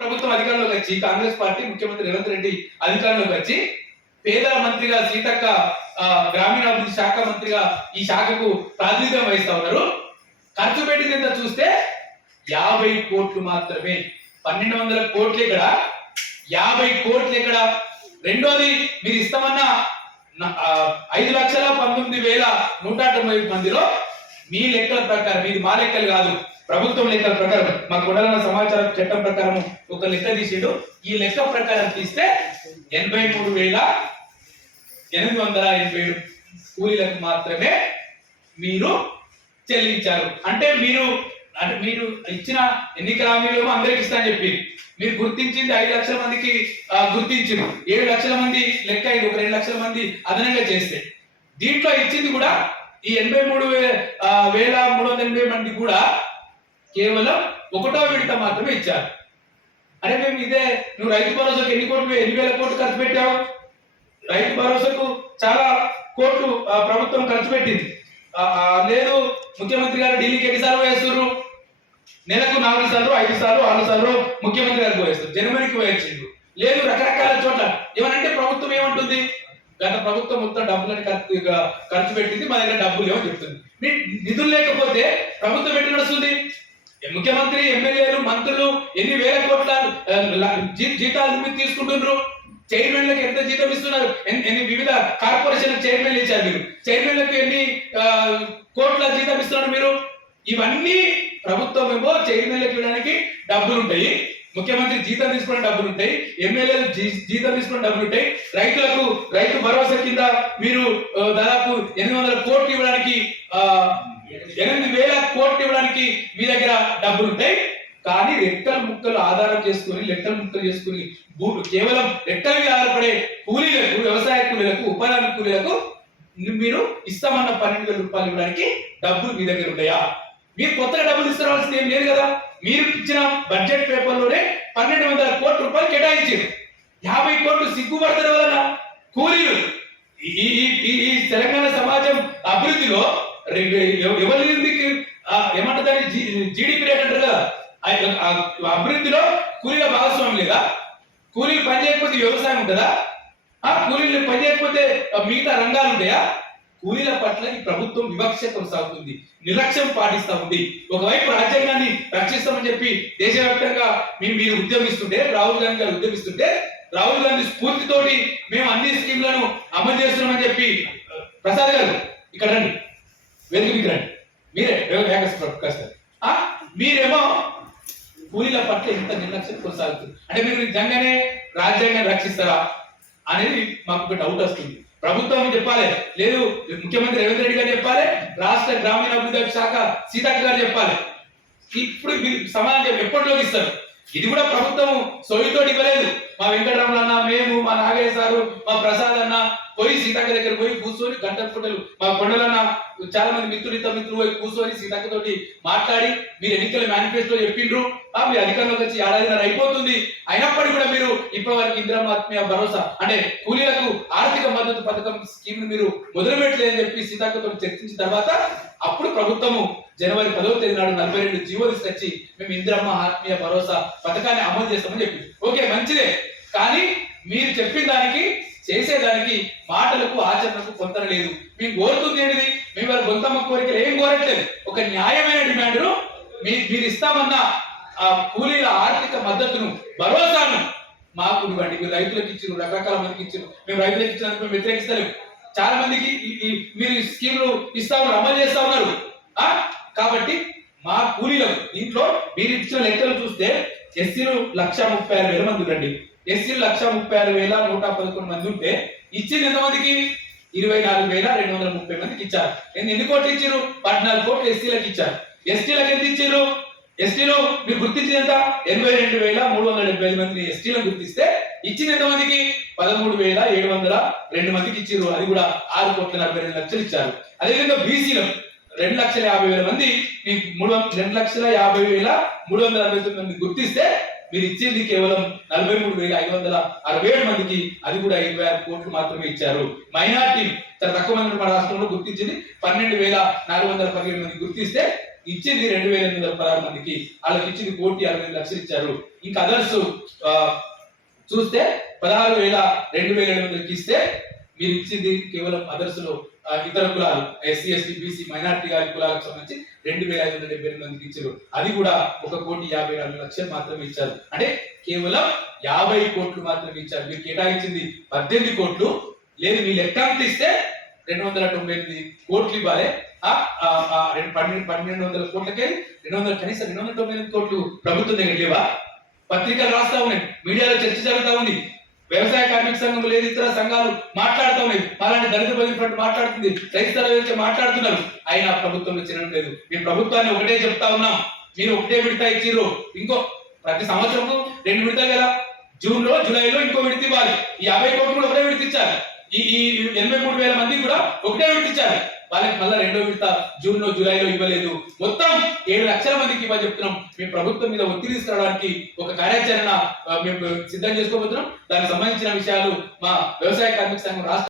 ప్రభుత్వం అధికారంలోకి వచ్చి కాంగ్రెస్ పార్టీ ముఖ్యమంత్రి రేవంత్ రెడ్డి అధికారంలోకి వచ్చి పేదల మంత్రిగా సీతక్క గ్రామీణాభివృద్ధి శాఖ మంత్రిగా ఈ శాఖకు ప్రాతినిధ్యం వహిస్తా ఉన్నారు. ఖర్చు పెట్టింది ఎంత చూస్తే 50 కోట్లు మాత్రమే. 1200 కోట్లు ఇక్కడ, 50 కోట్లు ఇక్కడ. రెండోది, మీరు ఇస్తామన్న 5,19,190 మందిలో మీ లెక్కల ప్రకారం, ఇది మా లెక్కలు కాదు, ప్రభుత్వం లెక్కల ప్రకారం, మా కొడాలన్న సమాచార చట్టం ప్రకారం ఒక లెక్క తీసిండు. ఈ లెక్క ప్రకారం తీస్తే 83,887 కూలీలకు మాత్రమే మీరు చెల్లించారు. అంటే మీరు ఇచ్చిన ఎన్నికల హామీలు అందరికి ఇస్తా అని చెప్పి మీరు గుర్తించింది 5 లక్షల మందికి గుర్తించారు. 7 లక్షల మంది లెక్క, ఇది ఒక 2 లక్షల మంది అదనంగా చేస్తే దీంట్లో ఇచ్చింది కూడా ఈ 83,380 మంది కూడా కేవలం 1వ విడత మాత్రమే ఇచ్చారు. అరే మేము ఇదే, నువ్వు రైతు భరోసాకు ఎన్ని వేల కోట్లు ఖర్చు పెట్టావు? రైతు భరోసాకు చాలా కోట్లు ప్రభుత్వం ఖర్చు పెట్టింది. లేదు, ముఖ్యమంత్రి గారు ఢిల్లీకి ఎన్నిసార్లు వేస్తున్నారు? నెలకు 4 సార్లు, 5 సార్లు, 6 సార్లు ముఖ్యమంత్రి గారికి వేస్తారు. జనవరికి వేయించిండు. లేదు, రకరకాల చోట్ల ఏమనంటే ప్రభుత్వం ఏమంటుంది, గత ప్రభుత్వం మొత్తం డబ్బులని ఖర్చు పెట్టింది, మా దగ్గర డబ్బులు లేవని చెప్తుంది. నిధులు లేకపోతే ప్రభుత్వం ఎట్లా నడుస్తుంది? ముఖ్యమంత్రి, ఎమ్మెల్యేలు, మంత్రులు ఎన్ని వేల కోట్ల జీతాలు తీసుకుంటున్నారు. చైర్మన్లకు ఎంత జీతం ఇస్తున్నారు? ఎన్ని వివిధ కార్పొరేషన్ చైర్మన్లు ఇచ్చారు మీరు. చైర్మన్లకు ఎన్ని కోట్ల జీతం ఇస్తున్నారు మీరు? ఇవన్నీ ప్రభుత్వం ఏమో చైర్మన్లకు ఇవ్వడానికి డబ్బులు ఉంటాయి, ముఖ్యమంత్రి జీతం తీసుకునే డబ్బులు ఉంటాయి, ఎమ్మెల్యేలు జీతం తీసుకునే డబ్బులు ఉంటాయి, రైతులకు రైతు భరోసా కింద మీరు దాదాపు 800 కోట్లు ఇవ్వడానికి 8,000 కోట్లు ఇవ్వడానికి మీ దగ్గర డబ్బులు ఉంటాయి. కానీ రెక్కలు ముక్కలు ఆధారం చేసుకుని, లెక్కలు ముక్కలు చేసుకుని కేవలం రెక్కల మీద ఆధారపడే కూలీలకు, వ్యవసాయ కూలీలకు, ఉపాధి కూలీలకు మీరు ఇస్తామన్న 12,000 రూపాయలు ఇవ్వడానికి డబ్బులు మీ దగ్గర ఉంటాయా? మీరు కొత్తగా డబ్బులు ఇస్తారాల్సింది ఏం లేదు కదా. మీరు ఇచ్చిన బడ్జెట్ పేపర్లోనే 1,200 కోట్ల రూపాయలు కేటాయించారు. 50 కోట్లు సిగ్గుపడతారు వలన కూలీలు. ఈ తెలంగాణ సమాజం అభివృద్ధిలో ఎవరి ఏమంటారు, జీడిపి రేట్ అంటారు కదా, అభివృద్ధిలో కూలీల భాగస్వామ్యం లేదా? కూలీలు పని చేయకపోతే వ్యవసాయం ఉంటుందా? కూలీలు పని చేయకపోతే మిగతా రంగాలు ఉంటాయా? కూలీల పట్ల ఈ ప్రభుత్వం వివక్ష కొనసాగుతుంది, నిర్లక్ష్యం పాటిస్తా ఉంది. ఒకవైపు రాజ్యాంగాన్ని రక్షిస్తామని చెప్పి దేశవ్యాప్తంగా మీరు ఉద్యమిస్తుంటే, రాహుల్ గాంధీ గారు ఉద్యమిస్తుంటే, రాహుల్ గాంధీ స్ఫూర్తితోటి మేము అన్ని స్కీమ్లను అమలు చేస్తున్నామని చెప్పి, ప్రసాద్ గారు ఇక్కడ రండి, వేదికకి రండి, మీరే మీరేమో కూలీల పట్ల ఎంత నిర్లక్ష్యం కొనసాగుతుంది అంటే మీరు నిజంగానే రాజ్యాంగాన్ని రక్షిస్తారా అనేది మాకు ఒక డౌట్ వస్తుంది. ప్రభుత్వం చెప్పాలి, లేదు ముఖ్యమంత్రి రేవంత్ రెడ్డి గారు చెప్పాలి, రాష్ట్ర గ్రామీణాభివృద్ధి శాఖ సీతక్క గారు చెప్పాలి. ఇప్పుడు సమాధానం ఎప్పటిలోకి ఇస్తారు? ఇది కూడా ప్రభుత్వం సొయ్యితోటి ఇవ్వలేదు. మా వెంకటరమణ అన్న, మేము, మా నాగయ్య సారు, మా ప్రసాద్ అన్న పోయి సీతక్క దగ్గర పోయి కూర్చొని గంటల పుట్టలు, మా కొండలన్న చాలా మంది మిత్రులు పోయి కూర్చొని సీతక్క తోటి మాట్లాడి మీరు ఎన్నికల మేనిఫెస్టో చెప్పిండ్రు, మీరు అధికారంలోకి వచ్చి 1.5 ఏడాది అయిపోతుంది, అయినప్పటికీ కూడా మీరు ఇప్పటి వరకు ఇందిరమ్మ ఆత్మీయ భరోసా అంటే కూలీలకు ఆర్థిక మద్దతు పథకం స్కీమ్ మీరు మొదలు పెట్టలేదని చెప్పి సీతక్కతో చర్చించిన తర్వాత అప్పుడు ప్రభుత్వము జనవరి 10వ తేదీ నాడు 42 జీవోలు తీసుకొచ్చి మేము ఇందిరమ్మ ఆత్మీయ భరోసా పథకాన్ని అమలు చేస్తామని చెప్పి, ఓకే మంచిదే. కానీ మీరు చెప్పిన దానికి, చేసేదానికి, మాటలకు ఆచరణకు పొంతన లేదు. మేము కోరుతుంది ఏంటిది? మేము వారి గొంతమ్మ కోరికలు ఏం కోరట్లేదు, ఒక న్యాయమైన డిమాండ్. మీరు ఇస్తామన్న కూలీల ఆర్థిక మద్దతును, భరోసాను మాకు ఇవ్వండి. మీరు రైతులకు ఇచ్చారు, రకరకాల మందికి ఇచ్చారు, మేము రైతులకు ఇచ్చినందుకు మేము వ్యతిరేకిస్తలేము. చాలా మందికి మీరు స్కీమ్లు ఇస్తా ఉన్నారు, అమలు చేస్తా ఉన్నారు. కాబట్టి మా కూలీలకు దీంట్లో మీరు ఇచ్చిన లెక్కలు చూస్తే ఎస్సీలు 1,36,000 మంది ఉండండి, ఎస్సీలు 1,36,111 మంది ఉంటే ఇచ్చింది ఎంతమందికి? 24,230 మందికి ఇచ్చారు. ఎన్ని కోట్లు ఇచ్చారు? 14 కోట్లు ఎస్సీలకు ఇచ్చారు. ఎస్టీలకు ఎంత ఇచ్చారు? ఎస్టీలో మీరు గుర్తించింది ఎంత? 82,375 మందిని ఎస్టీలను గుర్తిస్తే ఇచ్చింది ఎంతమందికి? 13,702 మందికి ఇచ్చారు. అది కూడా 6,42,00,000 ఇచ్చారు. అదేవిధంగా బీసీలో 2,50,000 మంది, 2,50,369 మంది గుర్తిస్తే మీరు ఇచ్చింది కేవలం 43,567 మందికి, అది కూడా 26 కోట్లు మాత్రమే ఇచ్చారు. మైనార్టీ చాలా తక్కువ మంది మన రాష్ట్రంలో గుర్తించింది 12,417 మంది గుర్తిస్తే ఇచ్చింది 2,816 మందికి, వాళ్ళకి ఇచ్చింది 1,68,00,000 ఇచ్చారు. ఇంకా అదర్స్ చూస్తే 16,000 2,700కి ఇస్తే మీరు ఇచ్చింది కేవలం అదర్స్ లో ఇతర కులాలు ఎస్సీ ఎస్టీ బీసీ మైనార్టీ గారి కులాలకు సంబంధించి 2,578 మందికి ఇచ్చారు. అది కూడా 1,54,00,000 మాత్రమే ఇచ్చారు. అంటే కేవలం 50 కోట్లు మాత్రమే ఇచ్చారు. మీరు కేటాయించింది 18 కోట్లు. లేదు మీ లెక్క అంత ఇస్తే 298 కోట్లు ఇవ్వాలి. 1,200 కోట్లకే కనీసం 298 కోట్లు ప్రభుత్వం దగ్గర లేవా? పత్రికలు రాస్తా ఉన్నాయి, మీడియాలో చర్చ జరుగుతా ఉంది, వ్యవసాయ కార్మిక సంఘం లేదు ఇతర సంఘాలు మాట్లాడుతూ ఉన్నాయి, అలాంటి దళిత బదిలీ ఫ్రంట్ మాట్లాడుతుంది, రైతుల మాట్లాడుతున్నారు. అయినా ప్రభుత్వం చిన్నడం లేదు. మేము ప్రభుత్వాన్ని ఒకటే చెప్తా ఉన్నాం, మీరు ఒకటే విడత ఇచ్చిర్రు, ఇంకో ప్రతి సంవత్సరం 2 విడతలు కదా, జూన్ లో జూలైలో ఇంకో విడత ఇవ్వాలి. ఈ 50 కోట్లు కూడా ఒకటే విడత ఇచ్చారు. ఈ 83,000 మందికి కూడా ఒకటే విడత ఇచ్చారు. వాళ్ళకి మళ్ళీ రెండో విడత జూన్ లో జూలైలో ఇవ్వలేదు. మొత్తం 7 లక్షల మందికి ఇవ్వ చెప్తున్నాం. మేము ప్రభుత్వం మీద ఒత్తిడి తీసుకురావడానికి ఒక కార్యాచరణ మేము సిద్ధం చేసుకోబోతున్నాం. దానికి సంబంధించిన విషయాలు మా వ్యవసాయ కార్మిక సంఘం రాష్ట్ర